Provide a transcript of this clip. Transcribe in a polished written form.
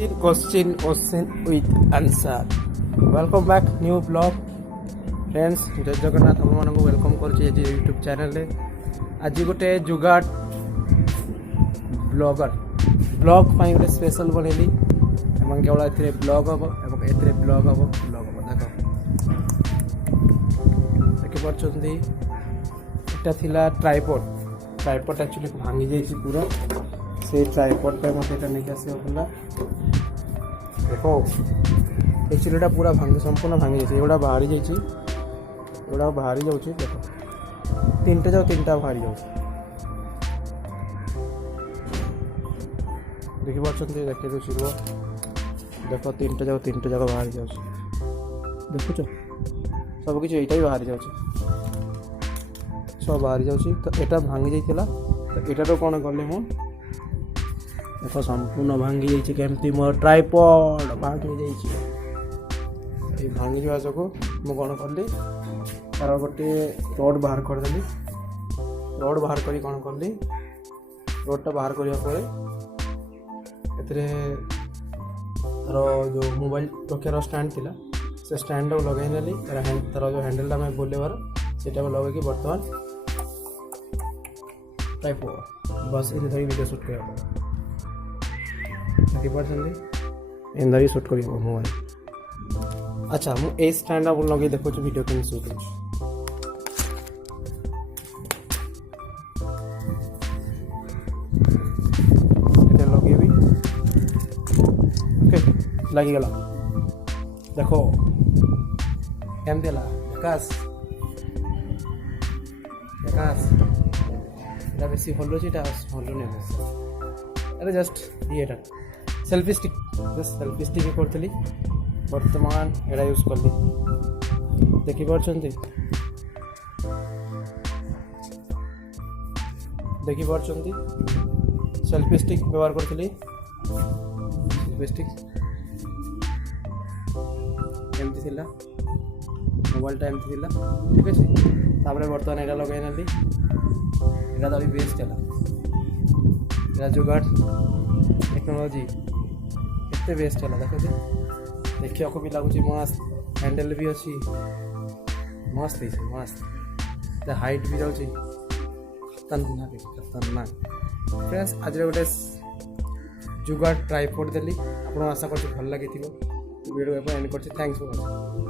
question with answer. Welcome back new vlog friends. जय जगन्नाथ हम मानक वेलकम कर यूट्यूब चैनल रे आज गोटे जुगाड़ ब्लॉग पाई गोटे स्पेशल बनैली एवं केवल ए ब्लॉग हम एवं ए ब्लॉग हम देखि पारछंती एटा थिला ट्राइपॉड एक्चुअली भांगी जाइए पूरा से ट्राइपॉड पे मत एटा नहीं आसे होला देखो एक्चुअली पूरा भांगी संपूर्ण भांगी जाइए एगुड़ा बाहरी जाइए एगुड़ा बाहरी जाऊँ देखो तीनटा बाहरी जाऊँ देखी पार्टी देखिए दूसरी देख तीनटा जाक बाहरी जाऊँ देखुच सबकि यही बाहरी जाऊँ सब बाहरी जाऊँ तो यहाँ भांगी जाइला तो यहाँ कौन कले मु देख संपूर्ण भांगी जाइए केमती मोर ट्राइपॉड भांगी जाइए भांगी जावा जो मु कौन कली तार गोटे रड बाहर करदेली रड बाहर करी कौन कली रडटा बाहर करने तार जो मोबाइल रखार स्टैंड थिला से स्टैंड लगे नेली तार जो हैंडल मैं बुलेबार सेटा लगे बर्तमान ट्राइपॉड बस ये धरी वीडियो शूट कर धरी शूट कर मोबाइल अच्छा मुझे स्टैंड लगे देखो वीडियो के शूट हो लगे ओके लगिगला देखो केमती है आकाश बेसी हलुची हलुनी अरे जस्ट ये सेल्फी स्टिक करी बर्तमान एटा यूज कली देखी पार्टी सेल्फी स्टिक व्यवहार करी सेल्फी स्टिक एमती थिला मोबाइलटा एमती थिला ठीक अच्छे तापर बर्तमान यहाँ लगे नेली यहाँ तो बेस्ट है जुगाड़ टेक्नोलॉजी एत बेस्ट है देख देखा भी लगुच मस्त हैंडल भी अच्छी मस्त मस्त हाइट भी जाऊँगी खतरनाक फ्रेंड्स आज गोटे जुगाड़ ट्राइपॉड देली आप आशा कर भल लगी वीडियो एंड कर थैंक्स फॉर वाचिंग।